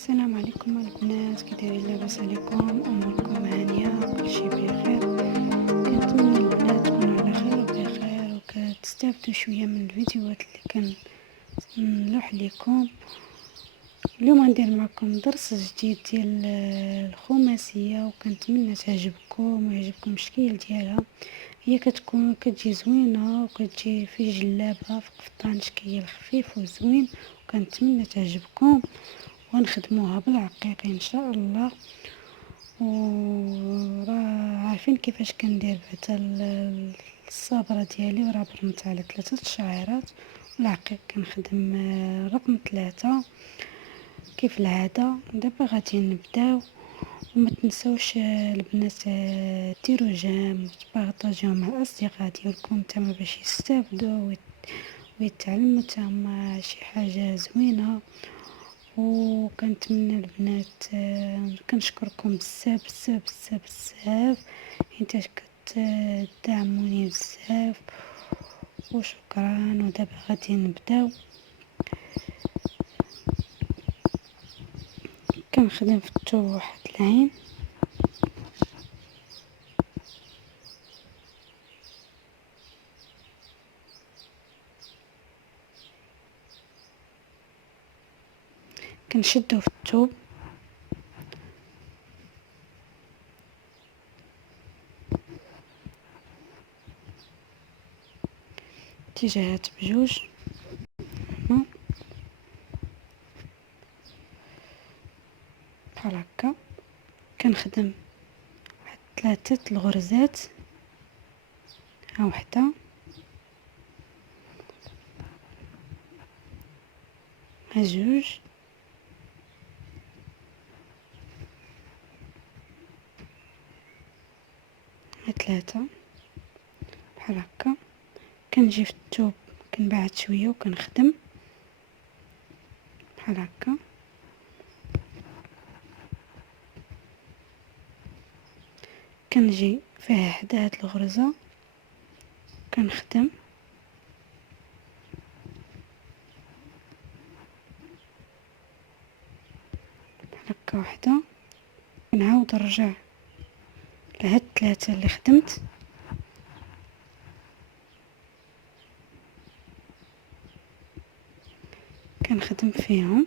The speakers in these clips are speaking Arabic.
السلام عليكم البنات، كي دايرين؟ لاباس عليكم؟ اموركم هانيه؟ كلشي بخير؟ كنتمنى البنات تكونوا على خير وبخير وكتستافدوا شويه من الفيديوهات اللي كنلوح لكم. اليوم غندير معكم درس جديد ديال الخماسيه، وكنتمنى تعجبكم ويعجبكم الشكل ديالها. هي كتجي زوينه وكتجي في جلابه في قفطان شكل خفيف وزوين، وكنتمنى تعجبكم ونخدموها بالعقيق ان شاء الله. وراه عارفين كيفاش كندير بعدا الصابره ديالي، وراه برمت على 3 شعيرات. العقيق كنخدم رقم 3 كيف العاده. دابا غادي نبداو، وما تنسوش البنات ديروا جيم وتبارطاجيو مع الاصدقاء ديالكم تما باش يستافدوا ويتعلموا تما شي حاجه زوينه. وكنتمنى البنات كنشكركم بزاف بزاف بزاف بزاف حيت كتدعموني بزاف، وشكرا. ودابا غادي نبداو. كنخدم في الثوب واحد العين، كنشدو في الثوب اتجاهات بجوج هنا بحال هكا. كنخدم واحد 3 الغرزات، ها وحده، ها جوج، ها 3 بحال هكا. كنجي في الثوب كنبعد شويه وكنخدم بحال هكا. كنجي فيها حدا هاد الغرزه كنخدم بحال هكا وحده. كنعاود نرجع لهاد 3 اللي خدمت، كنخدم فيهم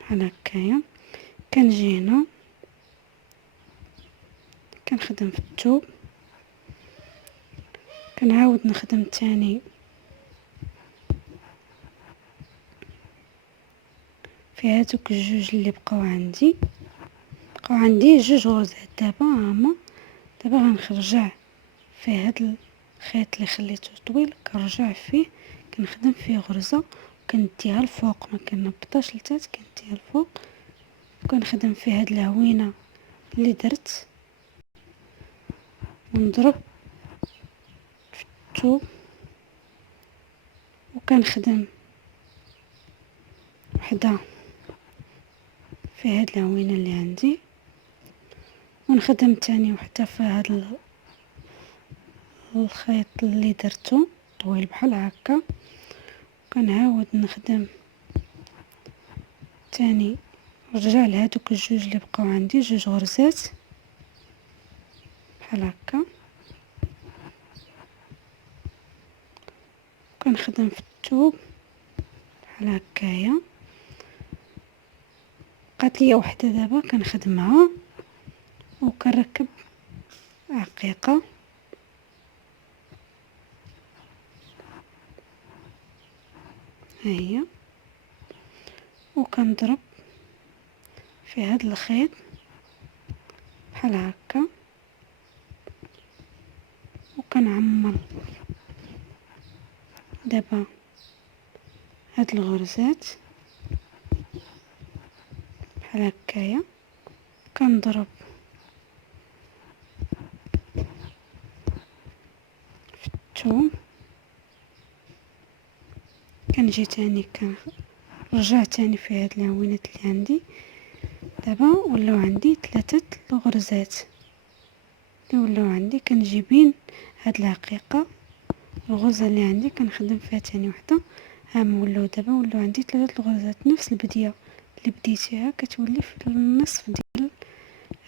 بحال هكايا. كنجي هنا كنخدم في الثوب، كنعاود نخدم تاني في هادوك الجوج اللي بقاو عندي جوج غرزات. دابا غنرجع في هاد الخيط اللي خليته طويل، كنرجع فيه كنخدم فيه غرزه وكنديها الفوق، ما كنبطاش لتحت، كنديها الفوق وكنخدم في هاد العوينه اللي درت، ونضرب في الثوب وكنخدم وحده في هاد العوينه اللي عندي، ونخدم تاني وحده في هاد الخيط اللي درته طويل بحال هكا. كنعاود نخدم تاني، نرجع لهادوك الجوج اللي بقاو عندي جوج غرزات بحال هكا. كنخدم في الثوب بحال هكايا. بقات لي وحده دابا كنخدمها وكنركب عقيقه. ها هي، وكنضرب في هاد الخيط بحال هكا، وكنعمر دابا هاد الغرزات بحال هكايا. كنضرب في الثوب، كنجي تاني كنرجع تاني في هاد العوينات اللي عندي. دابا ولاو عندي 3 الغرزات اللي ولاو عندي، كنجي بين هاد العقيقه الغرزة اللي عندي كنخدم فيها تاني وحدة. ولاو دابا ولاو عندي 3 الغرزات نفس البديه اللي بديتيها كتولي في النصف ديال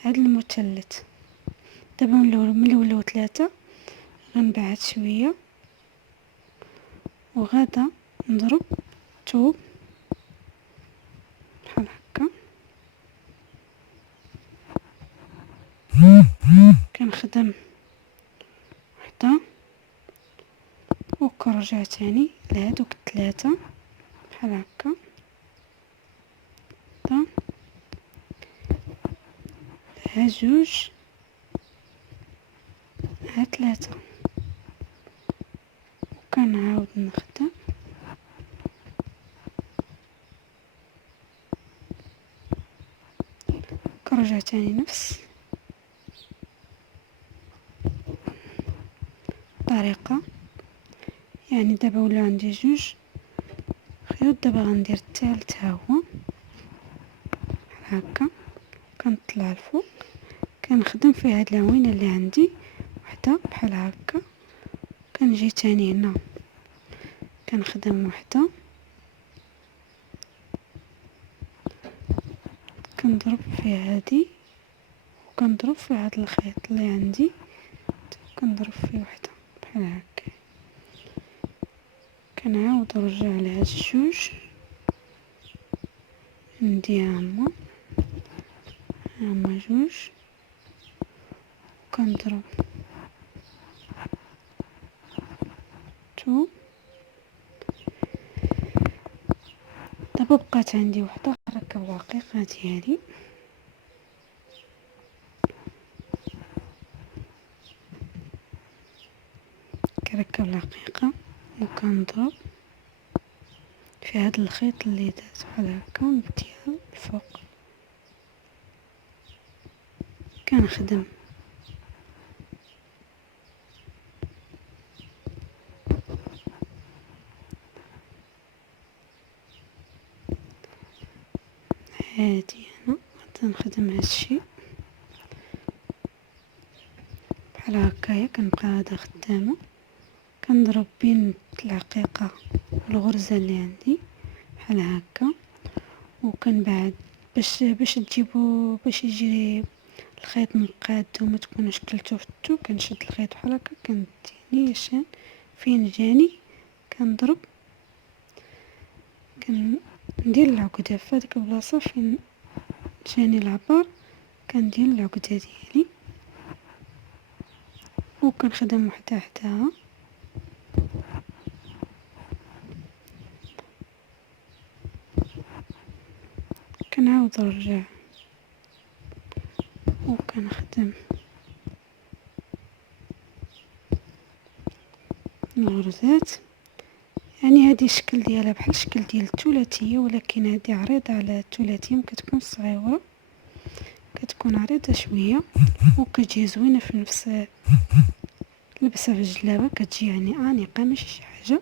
هاد المثلث. دابا ملي ولاو 3 غنبعد شويه وغادا نضرب ثوب بحال هكا. كنخدم وحده وكنرجع تاني لهادوك 3 بحال هكا. ها جوج ها 3 وكنعاود نخدم كنرجع تاني نفس الطريقه. يعني دابا ولا عندي جوج خيوط، دابا غندير الثالث ها هو بحال هكا. كنطلع الفوق كنخدم في هاد العوينه اللي عندي وحده بحال هكا. كنجي تاني هنا كنخدم وحده كنضرب في هادي وكنضرب في هاد الخيط اللي عندي كنضرب فيه وحده بحال هكا. كنعاود نرجع لهاد الجوج نديها هما جوج كنضرب دابا بقات عندي وحده نركب العقيقه ديالي. كنركب العقيقه وكنضرب في هذا الخيط اللي داز بحال هكا ونديها الفوق. كنخدم هادي هنا تنخدم هادشي بحال هكايا. كنبقى هذا خدامه كنضرب بين العقيقه والغرزه اللي عندي بحال هكا وكنبعد باش تجيبو باش يجي الخيط مقاد وما تكونش كلتو فتو. كنشد الخيط بحال هكا كندي نيشان فين جاني كنضرب كندير العقده في هذيك البلاصه فين جاني العبار كندير العقده ديالي وكنخدم وحده حداها. كنعاود نرجع وكنخدم الغرزات. يعني هذه الشكل ديالها بحال الشكل ديال الثلاثيه، ولكن هذه عريضه على الثلاثيه مكتكون صغيره كتكون عريضه شويه وكتجي زوينه في نفس لبسها في الجلابه كتجي يعني انيقه ماشي شي حاجه.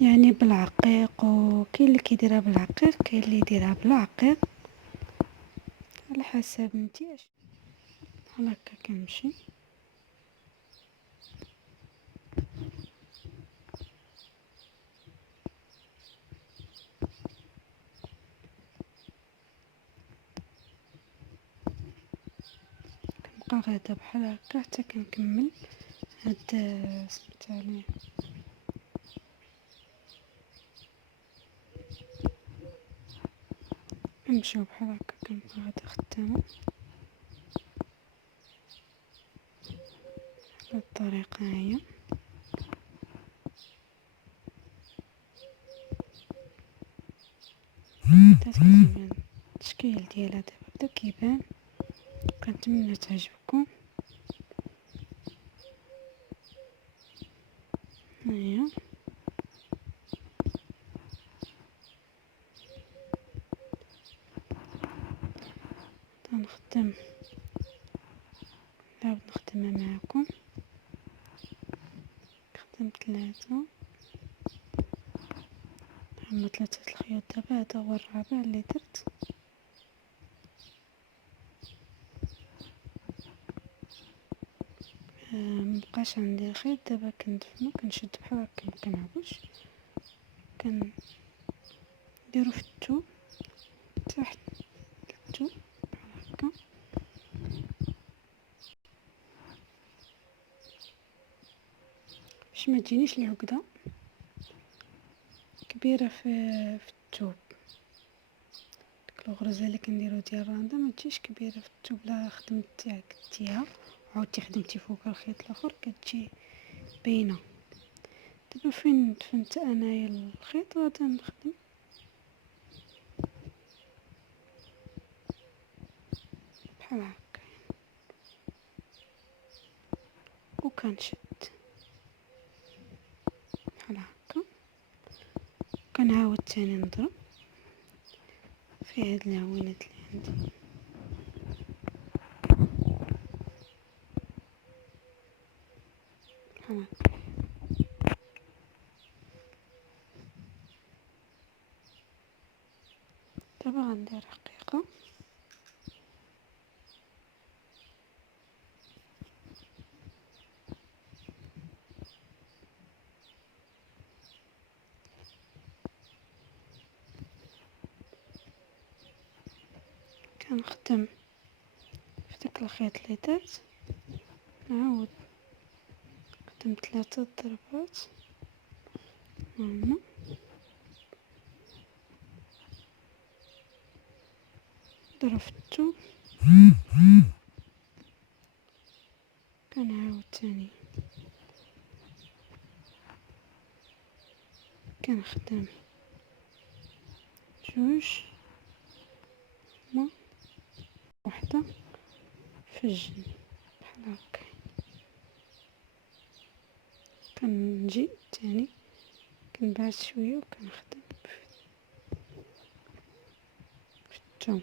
يعني بالعقيق وكاين اللي كيديرها بالعقيق كاين اللي يديرها بلا عقيق على حسب نتي اش بحال هكا كنمشي. كنبقى غادا بحال هكا حتى كنكمل هاد سميتها نمشيو بحال هكا. كنبقى غادا خدامه بهاد الطريقه هي. بدات كتبان التشكيل ديالها دابا بدا كيبان. كنتمنى تعجبكم. هيا تنخدم نعاود نخدمها معكم. خدمت 3 هما 3 الخيوط. دابا هذا هو الرابع اللي درت. مبقاش عندي الخيط. دابا كندفنو كنشد بحال هكا مكنعرفوش، كنديرو في الثوب تحت الثوب بحال هكا، باش ما تجينيش العقده كبيره في الثوب. ديك الغرزه اللي كنديرو ديال الرانده ما تجيش كبيره في الثوب. لا خدمتي عكدتيها وعاودتي خدمتي فوق الخيط الاخر كتجي باينه. دابا فين دفنت انايا الخيط غادي نخدم بحال هكا وكنشد بحال هكا، كنعاود تاني نضرب في هاد العوينات اللي عندي بحال هكا. دابا غندير حقيقه كنخدم في داك الخيط اللي درت، نعاود نخدم 3 ضربات هما، نضرب في الثوب كنعاود تاني كنخدم 2 هما، وحده في الجنب بحال هكا. كنجي تاني كنبعد شويه وكنخدم في الثوب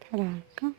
بحال هكا.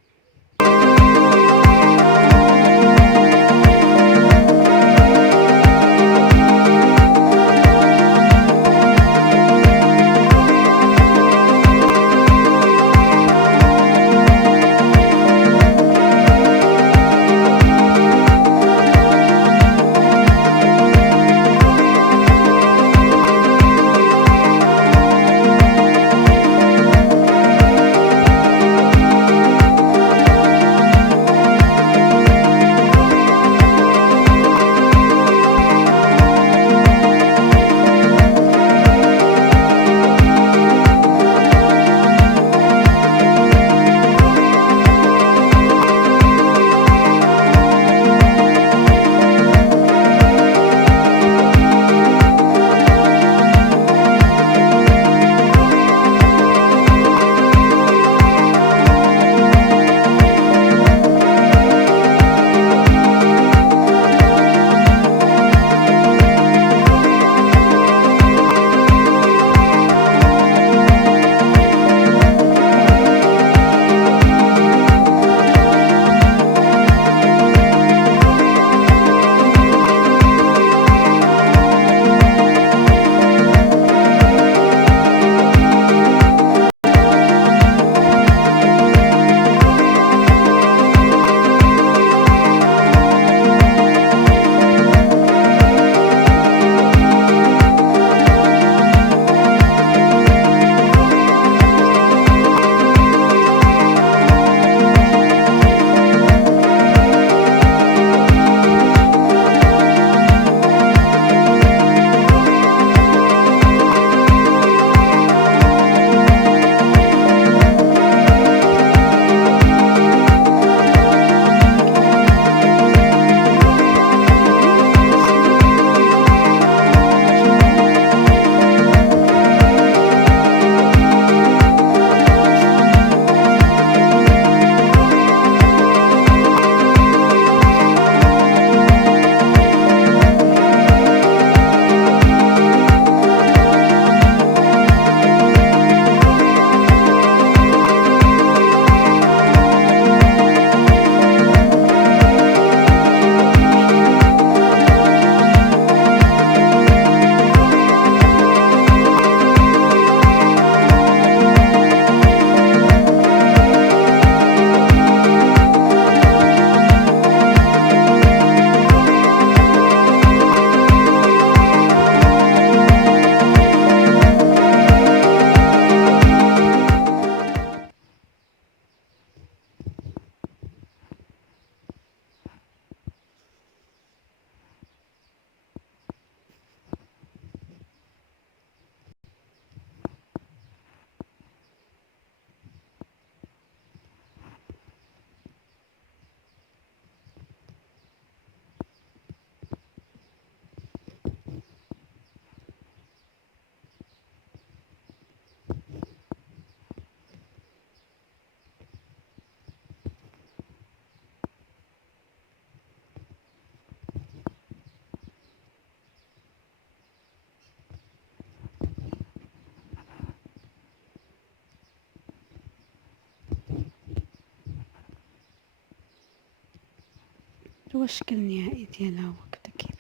هو الشكل النهائي ديالها هو كدا كيبان.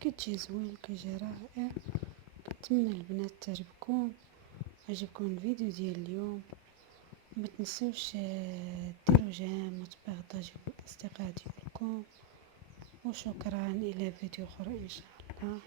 كتجي زوين كيجي رائع. كنتمنى البنات تعجبكم الفيديو ديال اليوم. ما تنسوش ديروا جيم وتبارطاجيو بالاصدقاء ديالكم. وشكرا الى فيديو اخر ان شاء الله.